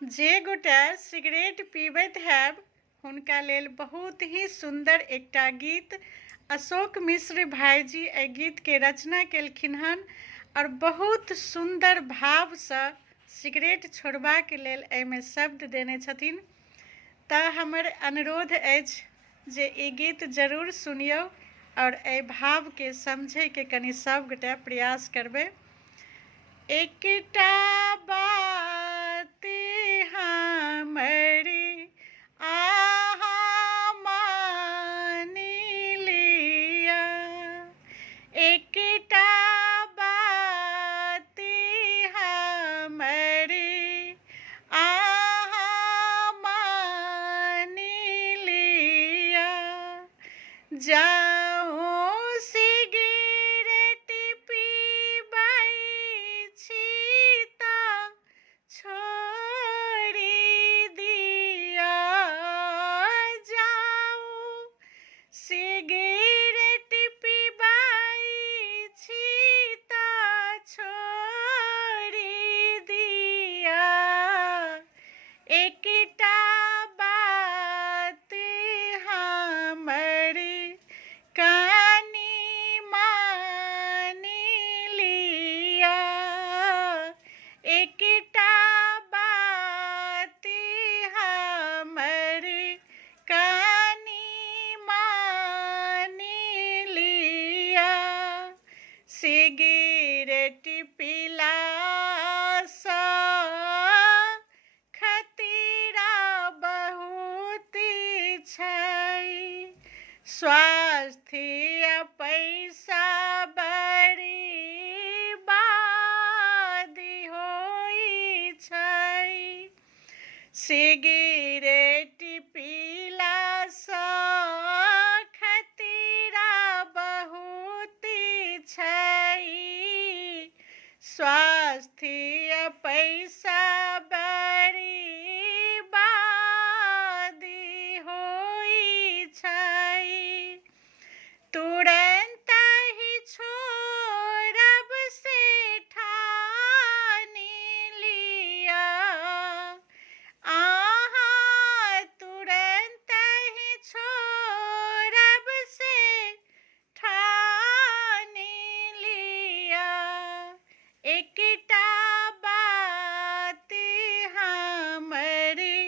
जे गोटे सिगरेट पीबैत हैब हुनका लेल बहुत ही सुंदर एकटा गीत अशोक मिश्र भाईजी एहि गीतके रचना केलखिन हन और बहुत सुंदर भावसँ सिगरेट छोड़बाक लेल एहिमे शब्द देने छथिन। तऽ हमर अनुरोध अछि जे ई गीत जरूर सुनियौ और एहि भावके समझैके कनि सब गोटे प्रयास करबै। एकटा बात हमरी अहाँ मानि लिअ, एकटा बात हमरी अहाँ मानि लिअ, जाओ सिगरेट पीबै छी तऽ छोड़ि दिअ, जाओ सिगरेट पीबै छी तऽ छोड़ि दिअ, एकटा बात हमरी कनि मानि लिअ, एकटा बात हमरी कनि मानि लिअ, सिगरेट पीलासँ खतरा बहुत छै, स्वास्थ्य आ पैसा बर्बाद होइ छै, सिगरेट पीलासँ खतरा बहुत छै, स्वास्थ्य आ पैसा बर्बाद होइ छै, तुरंत ही छोड़ब से ठानि लिअ, अहाँ तुरंत ही छोड़ब से ठानि लिअ, एकटा बात हमरी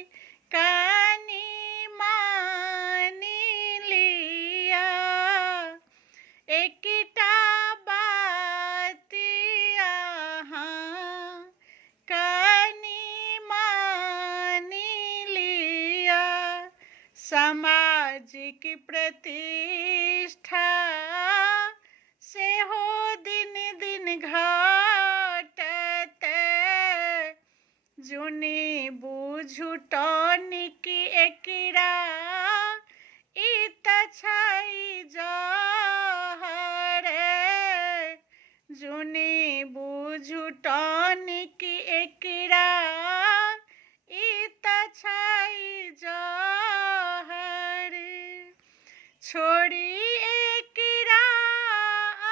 कनि मानि लिअ, एकटा बात अहाँ कनि मानि लिअ, सामाजिक प्रतिष्ठा सेहो दिन दिन घटत, जुनि बुझू टॉनिक एकरा ई तऽ छै जहर, जुनि बुझू टॉनिक एकरा ई तऽ छै जहर, छोड़ी एकरा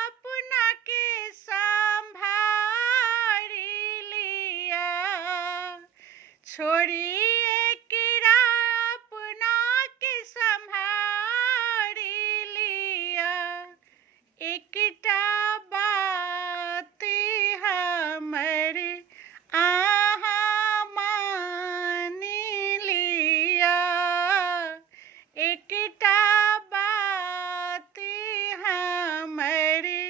अपना के संभारी लिअ, छोड़ी एकरा अपना के संभारी लिअ, एकटा बात हमरी अहाँ मानि लिअ, एकटा बात हमरी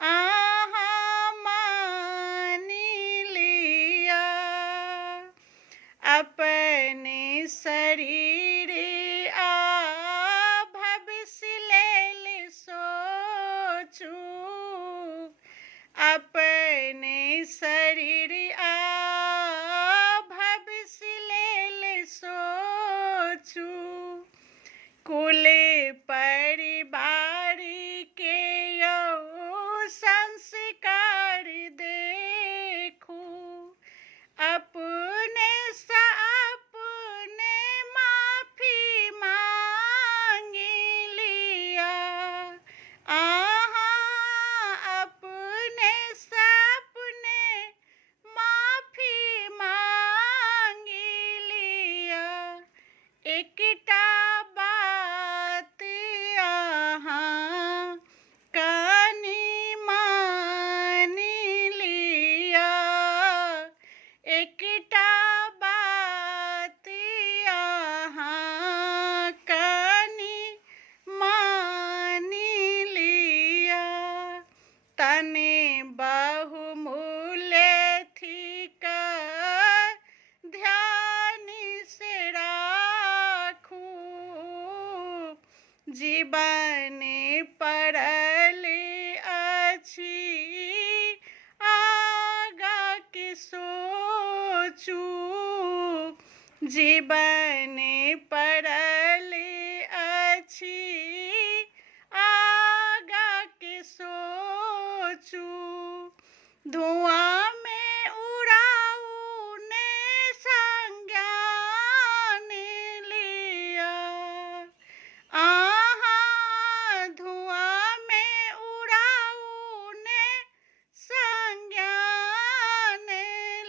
अहाँ मानि लिअ, अपन एकटा बात अहाँ कनि मानि लिअ, तनि बहुमूल्य थिक ध्यान से राखू। जीवन पड़ल अछि आगा के सोचू। जीवन पड़ल अछि आगा के सोचू। धुआं में उड़ाऊ ने संज्ञान लिया। आहाँ धुआं में उड़ाऊ ने संज्ञान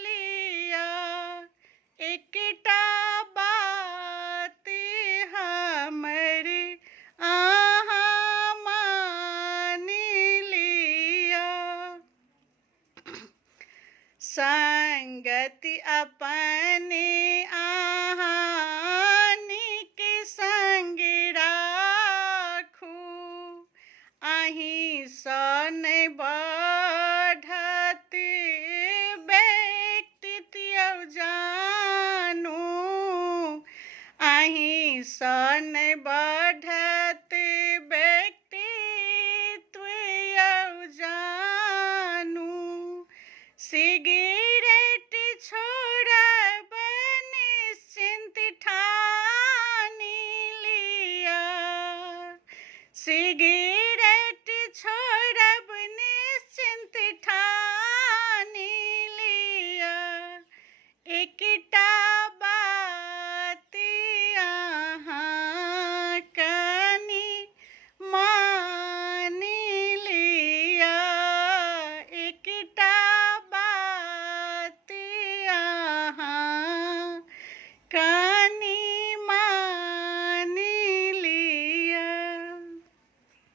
लिया। एकटा बात हमरी आहाँ मानि लिया। संगति अपने